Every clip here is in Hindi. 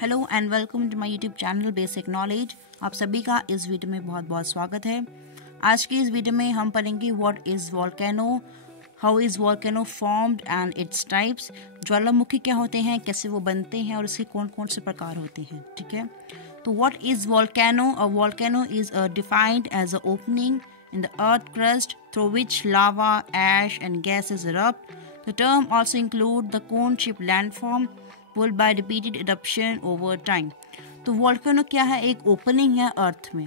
Hello and welcome to my YouTube channel Basic Knowledge. आप सभी का इस वीडियो में बहुत बहुत स्वागत है। आज की इस वीडियो में हम पढ़ेंगे what is volcano, how is volcano formed and its types. ज्वालामुखी क्या होते हैं, कैसे वो बनते हैं और इसके कौन कौन से प्रकार होते हैं। ठीक है, तो what is volcano? A volcano is defined as a opening in the earth crust through which lava, ash and gases erupt. The term also includes the cone-shaped landform pulled by repeated eruption over time. तो वोल्केनो क्या है? एक ओपनिंग है अर्थ में।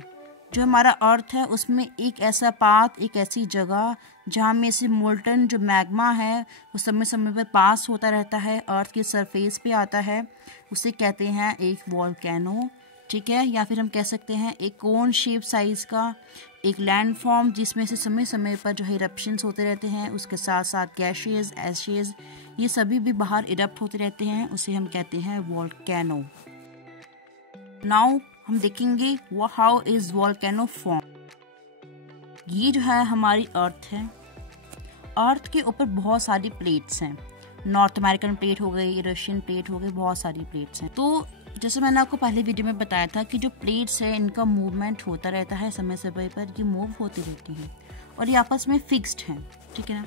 जो हमारा अर्थ है उसमें एक ऐसा पाथ, एक ऐसी जगह जहाँ में से मोल्टन जो मैग्मा है वो समय समय पर पास होता रहता है, अर्थ के सरफेस पे आता है, उसे कहते हैं एक वोल्केनो। ठीक है, या फिर हम कह सकते हैं एक कोन शेप साइज का एक लैंड फॉर्म जिसमें से समय समय पर जो है इरप्शंस होते रहते हैं, उसके साथ साथ गैसेस, एशेज ये सभी भी बाहर इरप्ट होते रहते हैं, उसे हम कहते हैं वोल्केनो। नाउ हम देखेंगे वो हाउ इज वोल्केनो फॉर्म। ये जो है हमारी अर्थ है। अर्थ के ऊपर बहुत सारी प्लेट्स हैं। नॉर्थ अमेरिकन प्लेट हो गई, रशियन प्लेट हो गई, बहुत सारी प्लेट्स हैं। तो जैसे मैंने आपको पहले वीडियो में बताया था कि जो प्लेट्स है इनका मूवमेंट होता रहता है, समय समय पर ये मूव होती रहती हैं और ये आपस में फिक्स्ड हैं। ठीक है ना,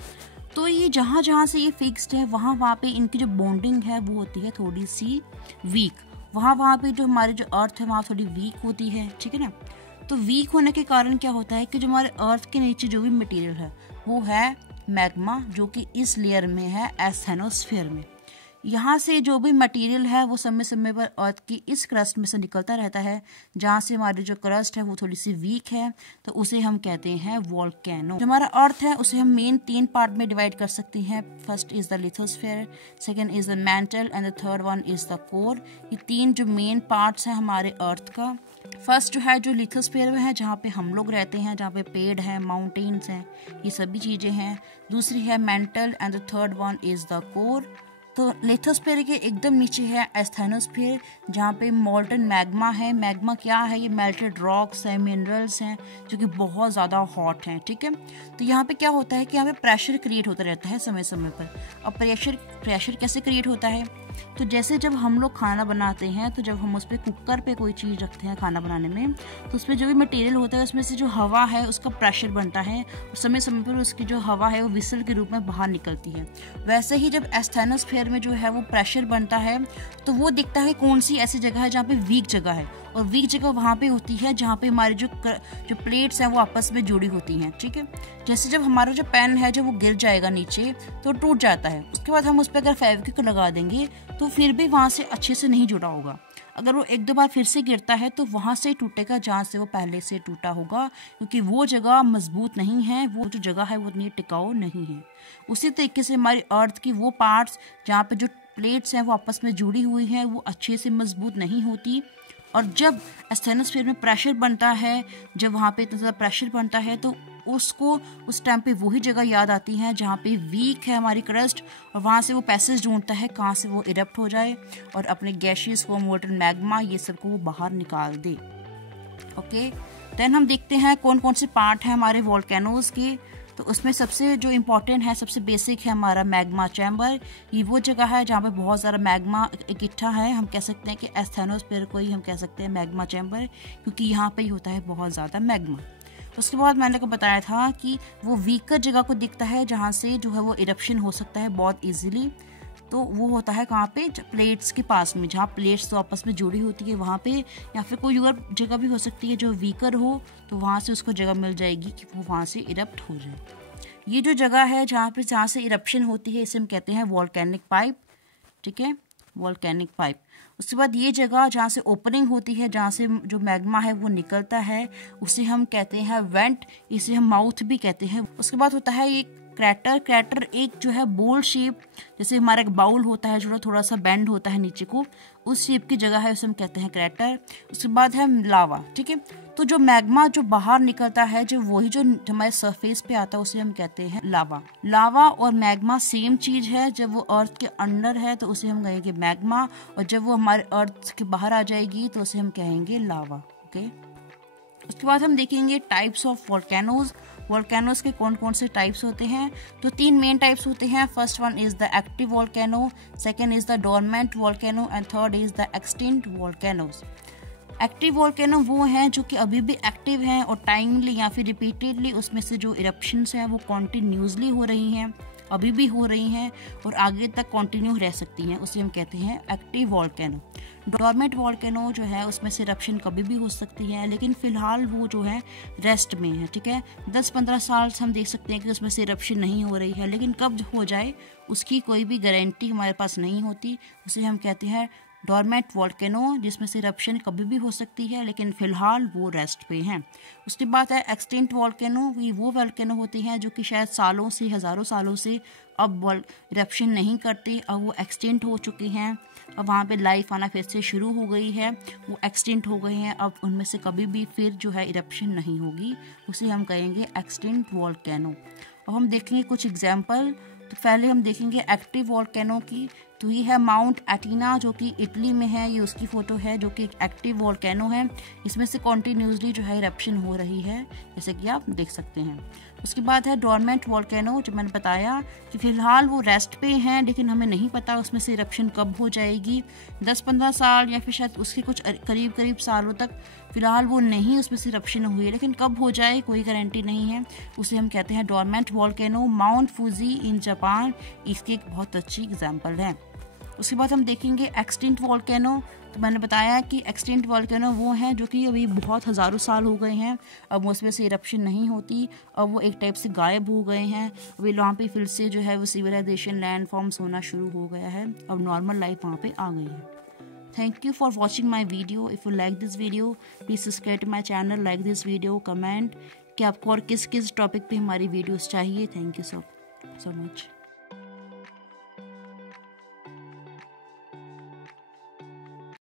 तो ये जहाँ जहाँ से ये फिक्स्ड है वहाँ पे इनकी जो बॉन्डिंग है वो होती है थोड़ी सी वीक। वहाँ पे जो हमारी जो अर्थ है वहाँ थोड़ी वीक होती है। ठीक है ना, तो वीक होने के कारण क्या होता है कि जो हमारे अर्थ के नीचे जो भी मटीरियल है वो है मैग्मा, जो कि इस लेयर में है एस्थेनोस्फीयर में। यहाँ से जो भी मटेरियल है वो समय समय पर अर्थ की इस क्रस्ट में से निकलता रहता है। जहाँ से हमारी जो क्रस्ट है वो थोड़ी सी वीक है तो उसे हम कहते हैं वोल्केनो। जो हमारा अर्थ है उसे हम मेन 3 पार्ट में डिवाइड कर सकते हैं। First is the lithosphere, second is the mantle and the third one is the core. ये 3 जो मेन पार्ट्स हैं हमारे अर्थ का। फर्स्ट जो है जो लिथोस्फीयर में है, जहाँ पे हम लोग रहते हैं, जहाँ पे पेड़ हैं, माउंटेन्स हैं, ये सभी चीज़ें हैं। दूसरी है mental and the third one is the core. तो लिथोस्फीयर के एकदम नीचे है एस्थेनोस्फीयर, जहाँ पे मोल्टन मैग्मा है। मैग्मा क्या है? ये मेल्टेड रॉक्स हैं, मिनरल्स हैं जो कि बहुत ज़्यादा हॉट हैं। ठीक है, तो यहाँ पे क्या होता है कि यहाँ पे प्रेशर क्रिएट होता रहता है समय समय पर। अब प्रेशर कैसे क्रिएट होता है? तो जैसे जब हम लोग खाना बनाते हैं तो जब हम उस पर कुकर पे कोई चीज़ रखते हैं खाना बनाने में, तो उसमें जो भी मटेरियल होता है उसमें से जो हवा है उसका प्रेशर बनता है और समय समय पर उसकी जो हवा है वो विसल के रूप में बाहर निकलती है। वैसे ही जब एस्थेनोस्फीयर में जो है वो प्रेशर बनता है तो वो दिखता है कौन सी ऐसी जगह है जहाँ पे वीक जगह है, और वीक जगह वहाँ पे होती है जहाँ पे हमारी जो प्लेट्स हैं वो आपस में जुड़ी होती हैं। ठीक है, जैसे जब हमारा जो पेन है जब वो गिर जाएगा नीचे तो टूट जाता है, उसके बाद हम उस पर अगर फेविक्विक लगा देंगे तो फिर भी वहाँ से अच्छे से नहीं जुड़ा होगा। अगर वो 1-2 बार फिर से गिरता है तो वहाँ से टूटेगा जहाँ से वो पहले से टूटा होगा, क्योंकि वो जगह मजबूत नहीं है, वो जो जगह है वो उतनी टिकाऊ नहीं है। उसी तरीके से हमारी अर्थ की वो पार्ट्स जहाँ पे जो प्लेट्स हैं वो आपस में जुड़ी हुई हैं वो अच्छे से मजबूत नहीं होती। और जब एस्थेनोस्फीयर में प्रेशर बनता है, जब वहाँ पे इतना ज़्यादा प्रेशर बनता है तो उसको उस टाइम पे वही जगह याद आती है जहाँ पे वीक है हमारी क्रस्ट, और वहाँ से वो पैसेज ढूंढता है कहाँ से वो इरप्ट हो जाए और अपने गैसेस को, मोल्टन मैग्मा, ये सब को वो बाहर निकाल दे। ओके, देन हम देखते हैं कौन कौन से पार्ट हैं हमारे वोल्केनोज के। तो उसमें सबसे जो इम्पोर्टेंट है, सबसे बेसिक है हमारा मैग्मा चैम्बर। ये वो जगह है जहाँ पे बहुत सारा मैग्मा इकट्ठा है। हम कह सकते हैं कि एस्थेनोस्फीयर को ही हम कह सकते हैं मैग्मा चैम्बर, क्योंकि यहाँ पे ही होता है बहुत ज़्यादा मैग्मा। उसके बाद मैंने को बताया था कि वो वीकर जगह को दिखता है जहाँ से जो है वो इरप्शन हो सकता है बहुत इजीली। तो वो होता है कहाँ पे? प्लेट्स के पास में, जहाँ प्लेट्स तो आपस में जुड़ी होती है वहाँ पे, या फिर कोई और जगह भी हो सकती है जो वीकर हो, तो वहाँ से उसको जगह मिल जाएगी कि वो वहाँ से इरप्ट हो जाए। ये जो जगह है जहाँ से इरप्शन होती है इसे हम कहते हैं वोल्केनिक पाइप। ठीक है, वोल्केनिक पाइप। उसके बाद ये जगह जहाँ से ओपनिंग होती है, जहाँ से जो मैग्मा है वो निकलता है, उसे हम कहते हैं वेंट, इसे हम माउथ भी कहते हैं। उसके बाद होता है ये क्रैटर एक जो है बोल शेप, जैसे हमारा एक बाउल होता है जो थोड़ा सा बेंड होता है नीचे को, उस शेप की जगह है, उसे हम कहते हैं क्रैटर। उसके बाद है लावा। ठीक है, तो जो मैग्मा जो बाहर निकलता है, जो वही जो हमारे सरफेस पे आता है उसे हम कहते हैं लावा। लावा और मैग्मा सेम चीज है। जब वो अर्थ के अंदर है तो उसे हम कहेंगे मैग्मा, और जब वो हमारे अर्थ के बाहर आ जाएगी तो उसे हम कहेंगे लावा। ओके, उसके बाद हम देखेंगे टाइप्स ऑफ वोल्केनोज। वोल्केनोज के कौन कौन से टाइप्स होते हैं, तो 3 मेन टाइप्स होते हैं। First one is the active volcano, second is the dormant volcano and third is the extinct volcanoes. Active volcano वो हैं जो कि अभी भी एक्टिव हैं और टाइमली या फिर रिपीटेडली उसमें से जो इरप्शंस हैं वो कॉन्टिन्यूसली हो रही हैं, अभी भी हो रही हैं और आगे तक कंटिन्यू रह सकती हैं, उसे हम कहते हैं एक्टिव वोल्केनो। डोरमेंट वोल्केनो जो है उसमें से इरप्शन कभी भी हो सकती है, लेकिन फिलहाल वो जो है रेस्ट में है, ठीक है। 10-15 साल से हम देख सकते हैं कि उसमें से इरप्शन नहीं हो रही है, लेकिन कब हो जाए उसकी कोई भी गारंटी हमारे पास नहीं होती, उसे हम कहते हैं डोरमेंट वोल्केनो, जिसमें से इरप्शन कभी भी हो सकती है लेकिन फ़िलहाल वो रेस्ट पे हैं। उसके बाद है एक्सटिंक्ट वोल्केनो। वो वोल्केनो होते हैं जो कि शायद सालों से, हज़ारों सालों से अब इरप्शन नहीं करते, अब वो एक्सटिंक्ट हो चुके हैं, अब वहाँ पे लाइफ आना फिर से शुरू हो गई है, वो एक्सटिंक्ट हो गए हैं, अब उनमें से कभी भी फिर जो है इरप्शन नहीं होगी, उसे हम कहेंगे एक्सटिंक्ट वोल्केनो। अब हम देखेंगे कुछ एग्जाम्पल। तो पहले हम देखेंगे एक्टिव वोल्केनो की, तो ये है माउंट एटिना जो कि इटली में है, ये उसकी फ़ोटो है जो कि एक एक्टिव वोल्केनो है। इसमें से कॉन्टीन्यूसली जो है इरप्शन हो रही है, जैसे कि आप देख सकते हैं। उसके बाद है डोरमेंट वोल्केनो, जो मैंने बताया कि फ़िलहाल वो रेस्ट पे हैं लेकिन हमें नहीं पता उसमें से इरप्शन कब हो जाएगी, 10-15 साल या फिर शायद उसके कुछ करीब सालों तक फ़िलहाल वो नहीं उसमें से इरप्शन हुई है, लेकिन कब हो जाए कोई गारंटी नहीं है, उसे हम कहते हैं dormant volcano. Mount Fuji in Japan इसकी एक बहुत अच्छी एग्जाम्पल है। उसके बाद हम देखेंगे एक्सटिंक्ट वोल्केनो। तो मैंने बताया कि एक्सटिंक्ट वोल्केनो वो हैं जो कि अभी बहुत हज़ारों साल हो गए हैं, अब उसमें से इरप्शन नहीं होती, अब वो एक टाइप से गायब हो गए हैं, अभी वहाँ पे फिर से जो है वो सिविलाइजेशन लैंड फॉर्म्स होना शुरू हो गया है, अब नॉर्मल लाइफ वहाँ पे आ गई है। Thank you for watching my video. If you like this video, please subscribe to my channel, like this video, comment कि आपको और किस किस टॉपिक पे हमारी वीडियोस चाहिए। Thank you so much.